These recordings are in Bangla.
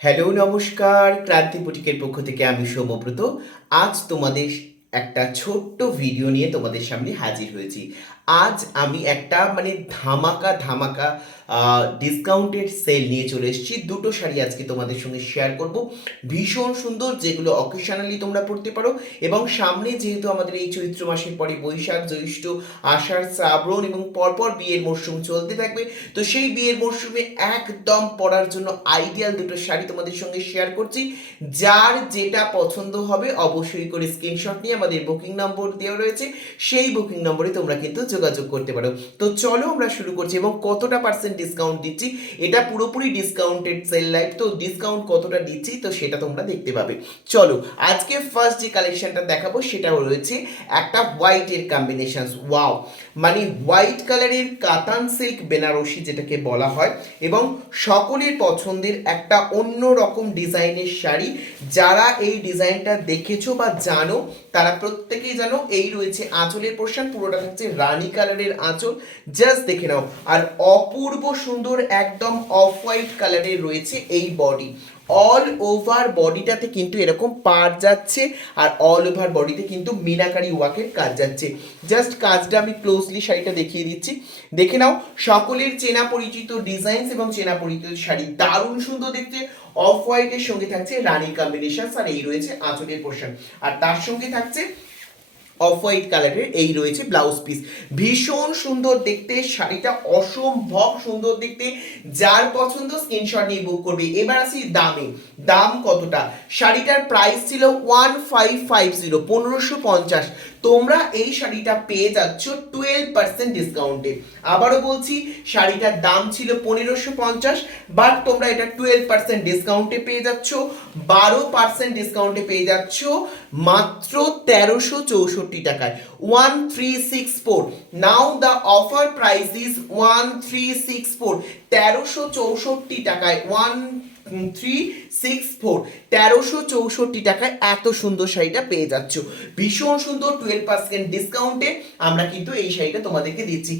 হ্যালো নমস্কার, ক্রান্তি বুটিকের পক্ষ থেকে আমি সৌম্যব্রত। আজ তোমাদের একটা ছোট্ট ভিডিও নিয়ে তোমাদের সামনে হাজির হয়েছি। আজ আমি একটা ধামাকা ধামাকা ডিসকাউন্টেড সেল নিয়ে চলে এসেছি। দুটো শাড়ি আজকে তোমাদের সঙ্গে শেয়ার করব, ভীষণ সুন্দর, যেগুলো অকেশনালি তোমরা পরতে পারো। এবং সামনে যেহেতু আমাদের এই চৈত্র মাসের পরে বৈশাখ, জ্যৈষ্ঠ, আষাঢ়, শ্রাবণ এবং পরপর বিয়ের মরশুম চলতে থাকবে, তো সেই বিয়ের মরশুমে একদম পরার জন্য আইডিয়াল দুটো শাড়ি তোমাদের সঙ্গে শেয়ার করছি। যার যেটা পছন্দ হবে অবশ্যই করে স্ক্রিনশট নিয়ে আমাদের বুকিং নম্বর দেওয়া রয়েছে, সেই বুকিং নম্বরে তোমরা কিন্তু যোগাযোগ করতে পারো। তো চলো আমরা শুরু করছি। এবং কতটা পার্সেন্ট ডিসকাউন্ট দিচ্ছি, এটা পুরোপুরি ডিসকাউন্টেড সেল লাইভ, তো ডিসকাউন্ট কতটা দিচ্ছি তো সেটা তোমরা দেখতে পাবে। চলো, আজকে ফার্স্ট যে কালেকশনটা দেখাবো সেটা রয়েছে একটা হোয়াইটের কম্বিনেশন। ওয়াও, হোয়াইট কালারের কাতান সিল্ক বেনারসি যেটাকে বলা হয়, এবং সকলের পছন্দের একটা অন্য রকম ডিজাইনের শাড়ি। যারা এই ডিজাইনটা দেখেছো বা জানো তারা প্রত্যেকেই জানো। এই রয়েছে আঁচলের পোর্শন, পুরোটা থাকছে রানী কালারের আঁচল, জাস্ট দেখে নাও। আর অপূর্ব সুন্দর একদম অফ হোয়াইট কালারের রয়েছে এই বডি। অল ওভার বডিটাতে কিন্তু এরকম পার যাচ্ছে, আর অল ওভার বডিতে কিন্তু মিনাকারি ওয়ার্কের কাজ যাচ্ছে। জাস্ট কাজটা আমি ক্লোজলি শাড়িটা দেখিয়ে দিচ্ছি, দেখে নাও। সকলের চেনা পরিচিত ডিজাইনস এবং চেনা পরিচিত শাড়ি, দারুণ সুন্দর দেখতে। অফ হোয়াইটের সঙ্গে থাকছে রানীর কম্বিনেশন, আর এই রয়েছে আঁচলের পোর্শন, আর তার সঙ্গে থাকছে অফ হোয়াইট কালারের এই রয়েছে ব্লাউজ পিস। ভীষণ সুন্দর দেখতে শাড়িটা, অসম্ভব সুন্দর দেখতে। যার পছন্দ স্ক্রিনশট নিয়ে বুক করবে। এবার আসি দামে। দাম কতটা? শাড়িটার প্রাইস ছিল 1550, 1550। তোমরা এই শাড়িটা পেয়ে যাচ্ছ 12% ডিসকাউন্টে। আবারও বলছি, শাড়িটার দাম ছিল 1550, বাট তোমরা এটা 12% ডিসকাউন্টে পেয়ে যাচ্ছ, 12% ডিসকাউন্টে পেয়ে যাচ্ছ মাত্র 1364 টাকায়, 1364। নাও দ্য অফার প্রাইস ইজ 1364, 1364 টাকায়, 1364, 1364 টাকায় এত সুন্দর শাড়িটা পেয়ে যাচ্ছ। ভীষণ সুন্দর, 12% ডিসকাউন্টে আমরা কিন্তু এই শাড়িটা তোমাদেরকে দিচ্ছি।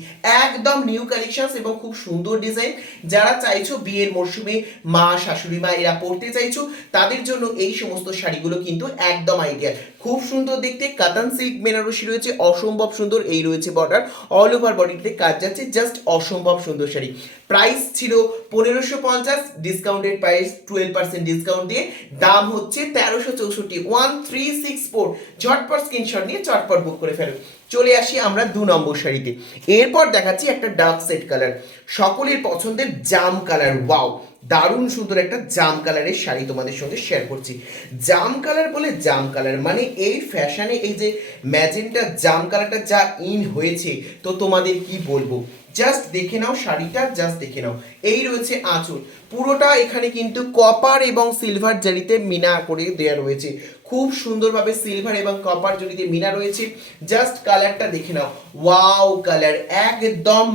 একদম নিউ কালেকশন এবং খুব সুন্দর ডিজাইন। যারা চাইছো বিয়ের মরশুমে মা, শাশুড়ি মা এরা পরতে চাইছো, তাদের জন্য এই সমস্ত শাড়িগুলো কিন্তু একদম আইডিয়াল। খুব সুন্দর দেখতে কাতান সিল্ক বেনারসি রয়েছে, অসম্ভব সুন্দর। এই রয়েছে বর্ডার, অল ওভার বডিতে কাজ যাচ্ছে, জাস্ট অসম্ভব সুন্দর শাড়ি। প্রাইস ছিল 1550, ডিসকাউন্টেড প্রাইস 12% ডিসকাউন্ট দিয়ে দাম হচ্ছে 1364, 1364। ঝটপট স্ক্রিনশট নিয়ে চটপট বুক করে ফেলো। চলে আসি আমরা 2 নম্বর শাড়িতে। এরপর দেখাচ্ছি একটা ডার্ক সেট কালার, সকলের পছন্দের জাম কালার। ওয়াও, দারুণ সুন্দর একটা জাম কালারের শাড়ি তোমাদের সঙ্গে শেয়ার করছি। জাম কালার বলে জাম কালার, এই ফ্যাশনে এই যে ম্যাজেন্টা জাম কালারটা যা ইন হয়েছে, তো তোমাদের কি বলবো। জাস্ট দেখে নাও শাড়িটা, জাস্ট দেখে নাও। এই রয়েছে আঁচল, পুরোটা এখানে কিন্তু কপার এবং সিলভার জারিতে মিনা করে দেওয়া রয়েছে। খুব সুন্দরভাবে সিলভার এবং কপার জড়িতে মিনা রয়েছে। জাস্ট কালারটা দেখে নাও, ওয়াও কালার, একদম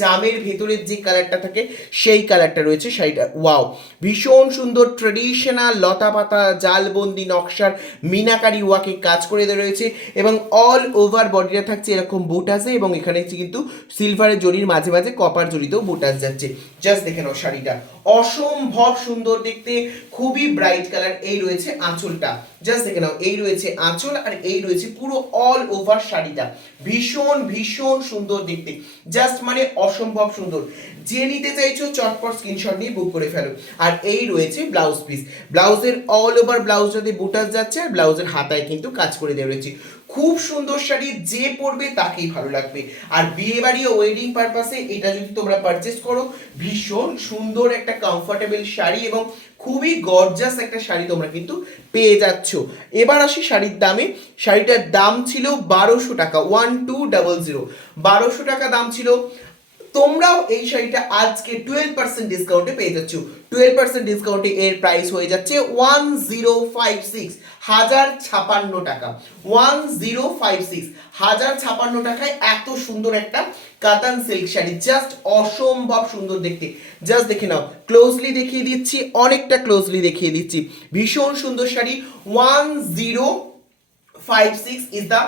জামের ভেতরের যে কালারটা থাকে সেই কালারটা রয়েছে শাড়িটা। ওয়াও, ভীষণ সুন্দর ট্রেডিশনাল লতা পাতা জালবন্দি নকশার মিনাকারি ওয়াকে কাজ করে দেওয়া রয়েছে, এবং অল ওভার বডিটা থাকছে এরকম বুটাসে, এবং এখানে কিন্তু সিলভারের জরির মাঝে মাঝে কপার জড়িতেও বুটাস যাচ্ছে। জাস্ট দেখে নাও শাড়িটা, অসম্ভব সুন্দর দেখতে, খুবই ব্রাইট কালার। এই রয়েছে আঁচলটা, জাস্ট দেখে নাও। এই রয়েছে আঁচল, আর এই রয়েছে পুরো অল ওভার শাড়িটা। ভীষণ ভীষণ সুন্দর দেখতে, জাস্ট অসম্ভব সুন্দর। যে নিতে চাইছো চটপট স্ক্রিনশট নিয়ে বুক করে ফেলো। আর এই রয়েছে ব্লাউজ পিস, ব্লাউজের অল ওভার ব্লাউজটাতে বুটাস যাচ্ছে, আর ব্লাউজের হাতায় কিন্তু কাজ করে দেওয়া রয়েছে। খুব সুন্দর শাড়ি, যে পরবে তাকেই ভালো লাগবে। আর বিয়ে বাড়ি ও ওয়েডিং পারপাসে এটা যদি তোমরা পারচেস করো, ভীষণ সুন্দর একটা কমফোর্টেবল শাড়ি এবং খুবই গর্জাস একটা শাড়ি তোমরা কিন্তু পেয়ে যাচ্ছ। এবার আসি শাড়ির দামে। শাড়িটার দাম ছিল 1200 টাকা, 1200, 1200 টাকা দাম ছিল। তোমরাও এই শাড়িটা আজকে 12% ডিসকাউন্টে পেয়ে যাচ্ছ। 12% ডিসকাউন্টে এর প্রাইস হয়ে যাচ্ছে 1056, 1056 টাকা। 1056, 1056 টাকায় এত সুন্দর একটা কাতান সিল্ক শাড়ি, জাস্ট অসম্ভব সুন্দর দেখতে। জাস্ট দেখে নাও, ক্লোজলি দেখিয়ে দিচ্ছি, অনেকটা ক্লোজলি দেখিয়ে দিচ্ছি। ভীষণ সুন্দর sari. 1056 is the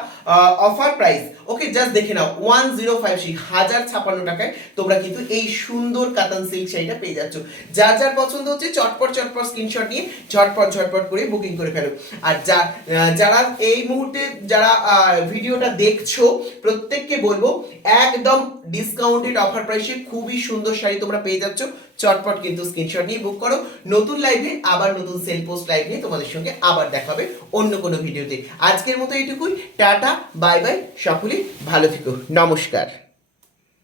offer price. Okay, just দেখে নাও 1056 টাকায় তোমরা কিন্তু এই সুন্দর কাতান সিল্ক শাড়িটা পেয়ে যাচ্ছ। যার যার পছন্দ হচ্ছে চটপট চটপট স্ক্রিনশট নিয়ে ঝটপট ঝটপট করে বুকিং করে ফেলো। আর যারা এই মুহূর্তে যারা ভিডিওটা দেখছো প্রত্যেককে বলবো একদম ডিসকাউন্টেড অফার প্রাইসে খুবই সুন্দর শাড়ি তোমরা পেয়ে যাচ্ছ। চটপট কিন্তু স্ক্রিনশট নিয়ে বুক করো। নতুন লাইভে আবার নতুন সেল পোস্ট লাইভ নিয়ে তোমাদের সঙ্গে আবার দেখা হবে অন্য কোনো ভিডিওতে। আজকের মতো এইটুকুই, টাটা বাই বাই, সকলেই ভালো থেকো, নমস্কার।